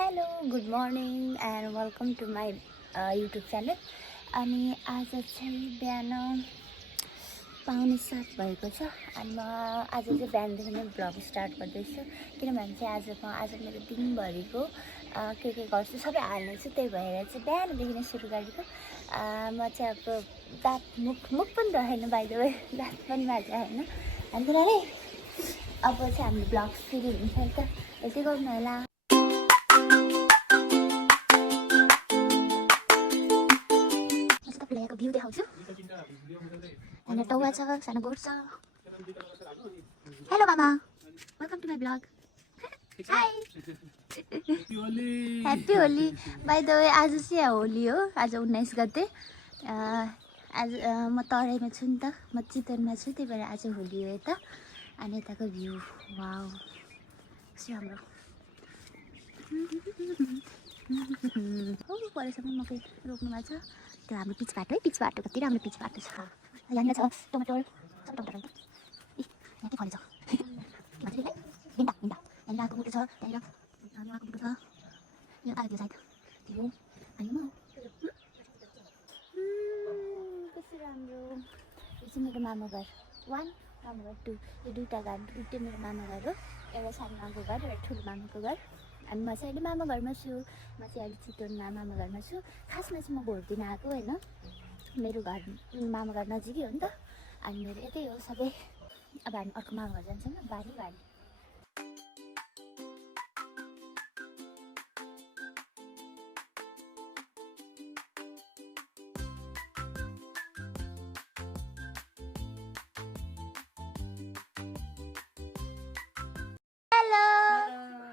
Hello good morning and welcome to my YouTube channel. अनि आज चाहिँ बिहान 6:45 भएको छ अनि म आज चाहिँ बिहानदेखि नै ब्लग स्टार्ट गर्दैछु किनभने चाहिँ आज मेरो दिनभरिको के गर्छु सबै हाल्नेछु। त्यही भएर चाहिँ बिहानदेखि नै सुरु गरेको। म चाहिँ अब मुख पनि रहेन, बाइ द वे दाँत पनि माझेँ होइन। अन्त है अब चाहिँ हाम्रो ब्लग सुरु हुन्छ नि त, यति गर्नु होला। भ्यू देखाउँछु। यहाँ टौवा छ, सानो बोट छ। हेलो मामा, welcome to my blog. Hi, happy Holi. By the way आज चाहिँ होली हो, आज 19 गते। आज म तराईमा छु नि त, म चितवनमा छु, त्यही भएर आज होली हो यता। अनि यताको भ्यू वाउ कस्तो राम्रो। परेसम्म मकै रोप्नु भएको छ। त्यो हाम्रो पिच बाटो है, पिच बाटो कति राम्रो पिच बाटो छ। यहाँनिर छ टमाटर, सब टमाटर होइन यहाँ के फलेछ भन्छ है, भिन्डा भिन्डा। यहाँनिर आएको बुटो छ, त्यहाँनिर आएको बुटो छ, यो आएको त्यो साइड त्यो अनि म कस्तो राम्रो। यो चाहिँ मेरो मामा घर 1, मामा घर 2, यो दुईवटा घर दुइटै मेरो मामा घर हो। एउटा सानो मामाको घर, एउटा ठुलो मामाको घर। अनि म चाहिँ अहिले मामा घरमा छु। म चाहिँ अहिले चितवनमा मामा घरमा छु। खासमा चाहिँ म भोट दिन आएको होइन, मेरो घर मामा घर नजिकै हो नि त। अनि मेरो यतै हो सबै। अब हामी अर्को मामा घर जान्छौँ न, बारी बारी। Hello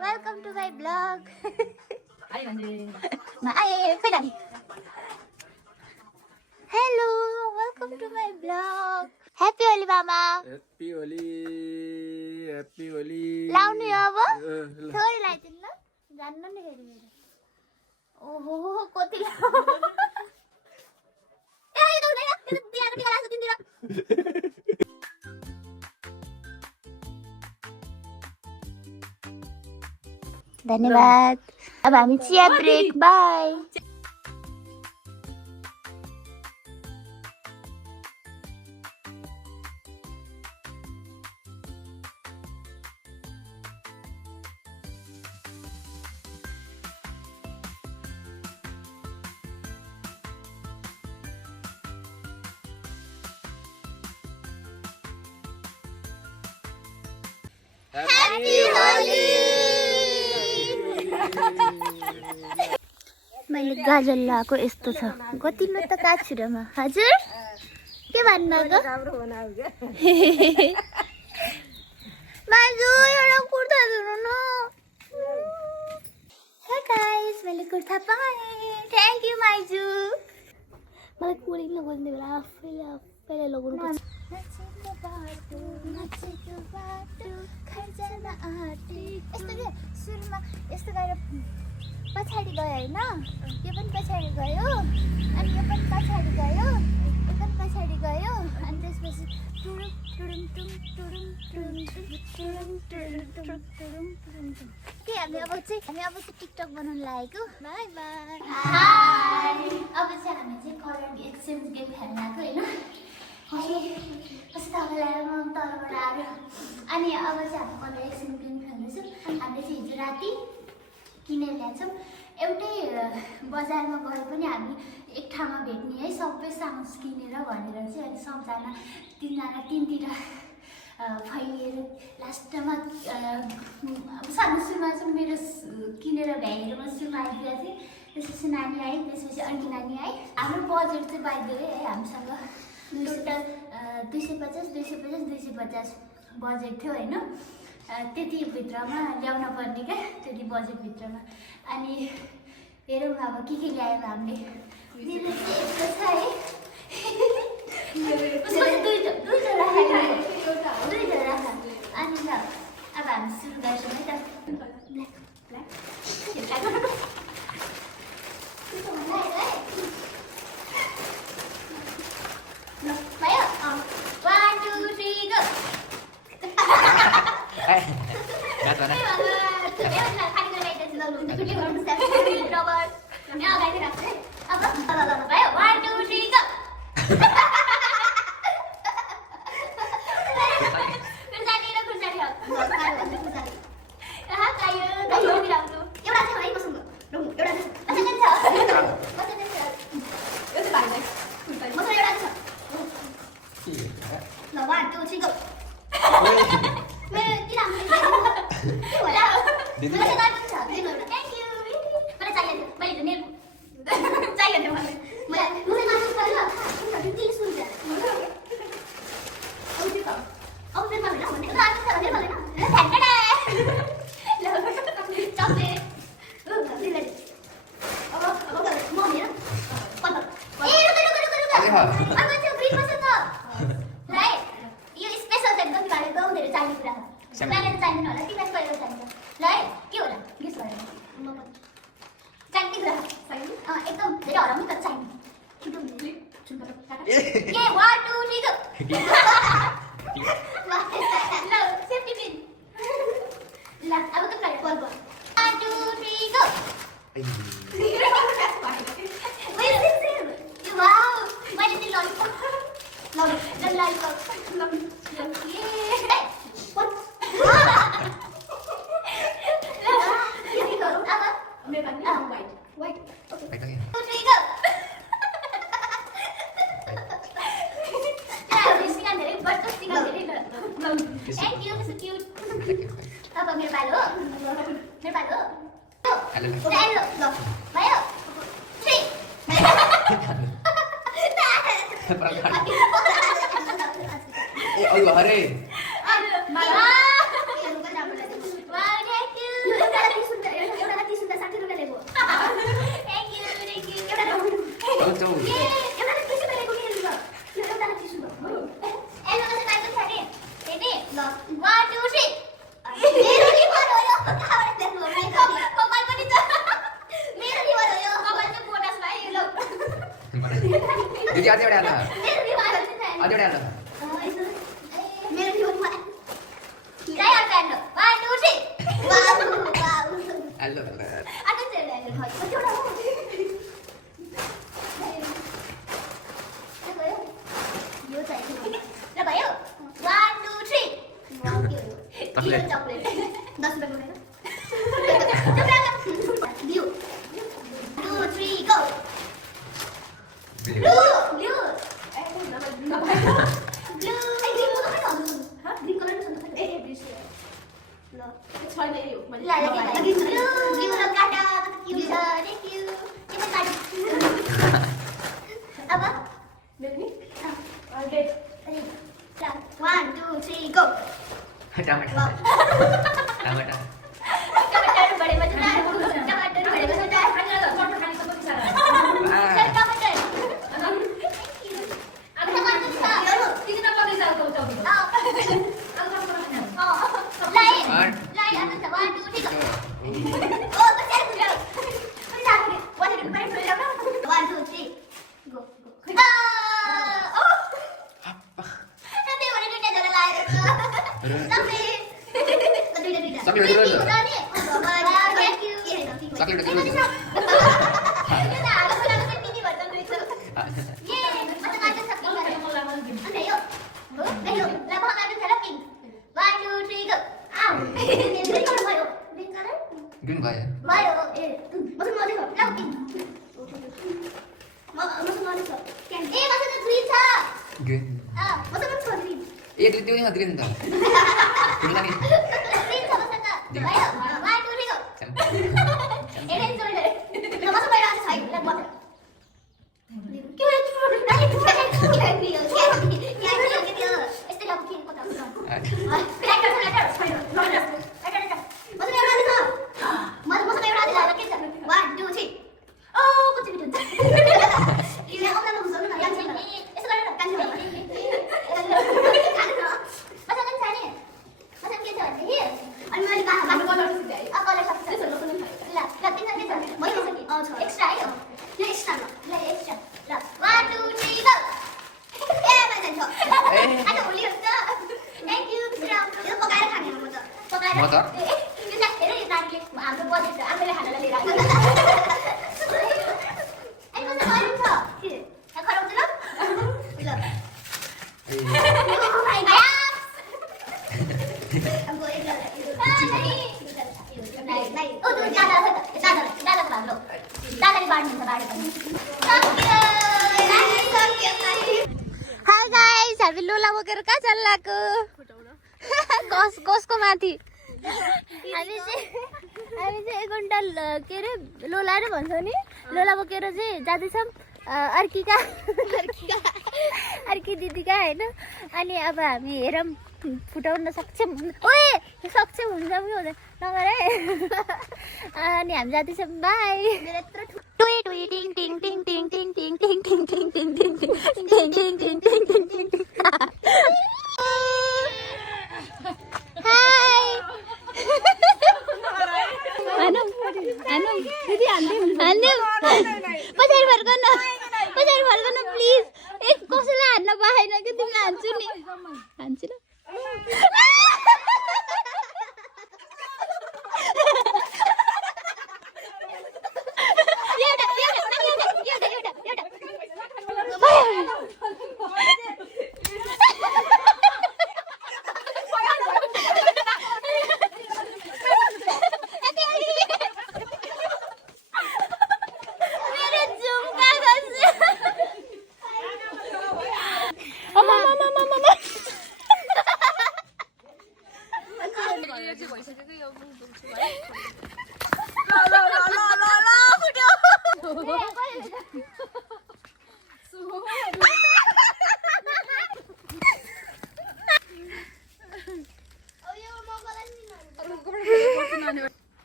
welcome to my blog. Hello welcome to my blog. Happy Holi मामा। Happy Holi, happy Holi. लाउने अब थोरै लगाइदिनु ल, जान्न नि फेरि मेरो। ओहो कति धन्यवाद। अब हामी चिया ब्रेक, बाई। ह्याप्पी होली। मैले गाजल लगाएको यस्तो छ, कतिमा त काछुरामा। हजुर के भन्नु माजु एउटा कुर्ता धुनु न। हे गाइस, मैले कुर्ता पाएँ, थ्याङ्क यू माइजु। मलाई कोरिङ लगाउने बेला आफैले लगाउनु पर्छ। यस्तो के सुरुमा यस्तो गरेर पछाडि गयो होइन, यो पनि पछाडि गयो अनि यो पनि पछाडि गयो, यो पनि पछाडि गयो। अनि त्यसपछि टुडुङ टुडुङ टुङ टुडुङ टुडुङ टुडुङ टुडुङ टुडुङ टुडुङ टुडुङ टुडुङ। के हामी अब चाहिँ टिकटक बनाउनु लागेको। By by. हाई, अब चाहिँ हामी चाहिँ कलर एक्सचेन्ज गेम खेल्न आएको होइन। कस्तो तपाईँलाई म तलबाट आएर अनि अब चाहिँ हामी कलर एक्सचेन्ज गेम खेल्दैछौँ। हामीले चाहिँ हिजो राति किनेर ल्याएछौँ। एउटै बजारमा गए पनि हामी एक ठाउँमा भेट्ने है, सबै सामान किनेर भनेर चाहिँ अनि सबजना तिनतिर फैलिएर लास्टमा सुरुमा चाहिँ मेरो किनेर भ्याएर म सुरुमा आइदिएको थिएँ। त्यसपछि नानी आएँ, त्यसपछि अर्की नानी आएँ। हाम्रो बजेट चाहिँ बाइदियो है, हामीसँग टोटल 250 बजेट थियो होइन। त्यति भित्रमा ल्याउन पर्ने क्या, त्यति बजेटभित्रमा। अनि हेरौँ अब के ल्यायो हामीले। मेरो चाहिँ यस्तो छ है, दुईवटा राख। अनि ल अब हामी सुरु गर्छौँ है त। भयो 1 2 3 गो। खाली Good job. Robert. Now guys, that's it. Right? 1, 2, 3, go. खुर्सानी र खुर्सानी हो. खुर्सानी. कायो बिराउनु. एउटा छ है मसँग. एउटा छ. मसँग छ. एउटा बाहिर. मसँग एउटा छ. ल 1, 2, 3, go. मेरो किन के होला? मलाई गाडी छ. Thank you. मलाई चाहियो. मैले नेल चाहियो नि मलाई. मलाई मासु पर्यो. 30 रुपैयाँ. अब फेरि मलाई न भन्ने. आज छ भने मलाई न. ठ्याक्कै ल. चक्लेट. अब म हेर. पल्ल. ए रुक. अब त्यो ग्रीन मसन त. राइट. यो स्पेशल छ एकदम बारे गाउँतिर चाहिने कुरा हो. प्लानेट चाहिँदैन होला. तिमीलाई कहिले चाहिन्छ? ल है के होला? गेस गरेर. म चाहिने कुरा हो. एकदम धेरै हराउनु त चाहिने. एकदम धेरै छुन्टर काटा. ए 1, 2, 3 go. ल सेफ्टी पिन. ल अब त काट कल गर. 1, 2, 3 go. वाउ मैले चाहिँ lollipop. Thank you, this is cute. Apa मेरो पालो? मेरो पालो? Hello. Lo. Bayo. 3. अरे अरे Jadi ada ada. Ada ada. Hello. Green भयो. भयो ए मसँग मले छ ल पिन मसँग मले छ क्यान ए मसँग ग्रीन छ Green. मसँग छ ग्रीन ए त्यो यहाँ green त. Green नि. ग्रीन छ मसँग भयो 1 2 3 गो ए रेन जोडे ल मसँग बाहिर आछ है ल बट के भयो यस्तै अब के पता हाम्रो दादाले बाँड्नुहुन्छ बाँडे पनि हाई गाइस हामी लोला बोकेर कहाँ चल्लाको कसको माथि हामी चाहिँ 1 घन्टा के अरे लोला र भन्छ नि लोला बोकेर चाहिँ जाँदैछौँ अर्की दिदीका होइन अनि अब हामी हेरौँ फुटाउन सक्षम हुन्छ कि हुँदैन नगर है अनि हामी जाँदैछौँ बाई टुई टुई टिङ टिङ टिङ टिङ टिङ टिङ टिङ टिङ टिङ टिङ टिङ टिङ टिङ टिङ टिङ टिङ टिङ टिङ हाई पछाडि फर्कन प्लिज कसैलाई हान्न पाएन कि तिमीलाई हान्छु नि हान्छु ल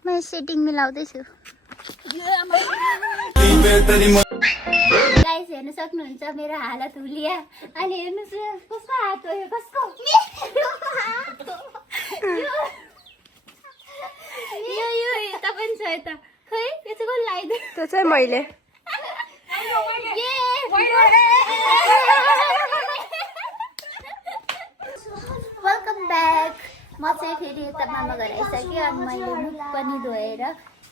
म सेटिङ मिलाउँदैछु गाइस हेर्न सक्नुहुन्छ मेरो हालत हुलिया अनि हेर्नुहोस् कसको हात हो यो कसको यो यता पनि छ यता खै यो चाहिँ कसले लगाइदियो त्यो चाहिँ मैले वेलकम ब्याक म चाहिँ फेरि यता मामा घर आइसकेँ अनि मैले मुख पनि धोएर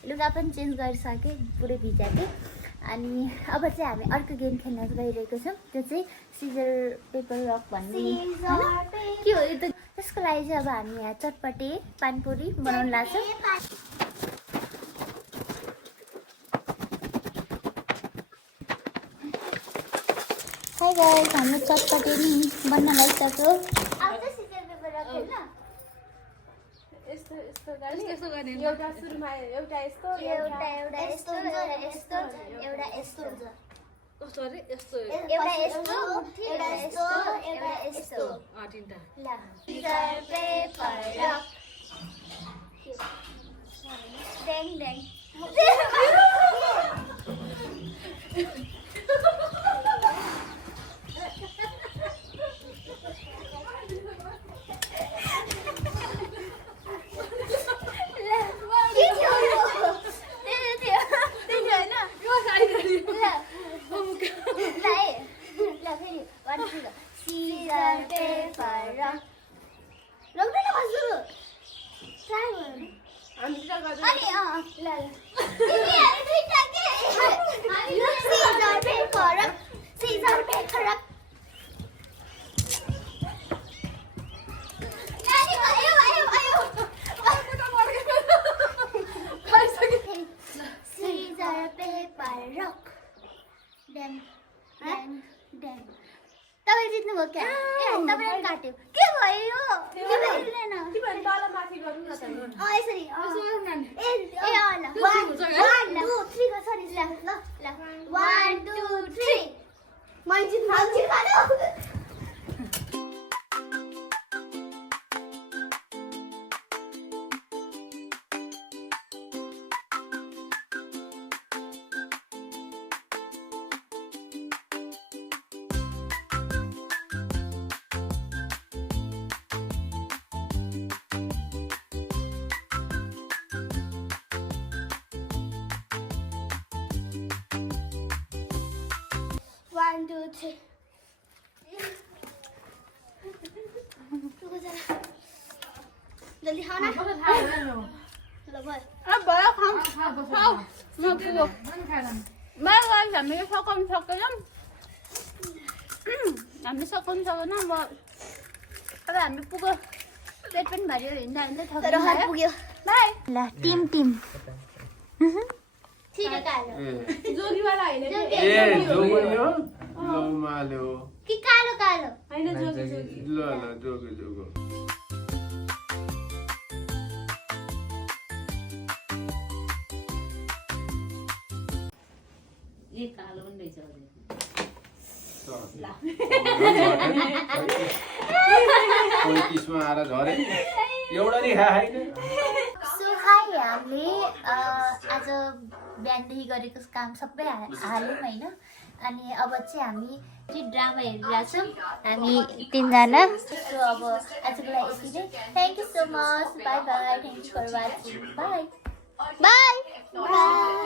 लुगा पनि चेन्ज गरिसकेँ पुरै भिजाएको अनि अब चाहिँ हामी अर्को गेम खेल्न गइरहेको छौँ त्यो चाहिँ सिजर पेपर रक भन्ने होइन के हो यो त त्यसको लागि चाहिँ अब हामी यहाँ चटपटे पानीपुरी बनाउन लाग्छौँ हाई गाइस हाम्रो चटपटे नि बन्न लागिसक्यो अब चाहिँ सिजर पेपर रक खेल्न यस्तो गर्ने एउटा सुरुमा एउटा यस्तो एउटा यस्तो एउटा यस्तो एउटा यस्तो हुन्छ कस्तो अरे यस्तो एउटा यस्तो एउटा यस्तो एउटा यस्तो तीनटा ल सिजर पेपर रक डेङ डेङ तपाईँ जित्नुभयो क्या तपाईँ काट्यो के भयो यसरी One, two, three. जल्दी खाओ ना ल भयो अब भयो खाऊ म पुगो बाइ हामीले सकाउनु सक्दैनौँ हामीले सकाउनु सकेन म तर हामी पुगो पेट पनि भारी हिँड्दा हिँड्दै तर हात पुग्यो बाइ ल टिम टिम ठीक है कालो जोगीवाला होइन कि? जोगी। ए जोगी हो लौमाले हो कि कालो कालो होइन जोगी जोगी ल ल जोगी जोगी ये कालो पनि रहेछ अझै। पैँतिसमा आएर झरे एउटा नि खाएन सो हाई हामीले आज बिहानदेखि गरेको काम सबै हाल्यौँ होइन अनि अब चाहिँ हामी चाहिँ ड्रामा हेरिरहेछौँ हामी 3 जना सो अब आजको लागि यति नै thank you so much bye bye thank you for watching bye bye by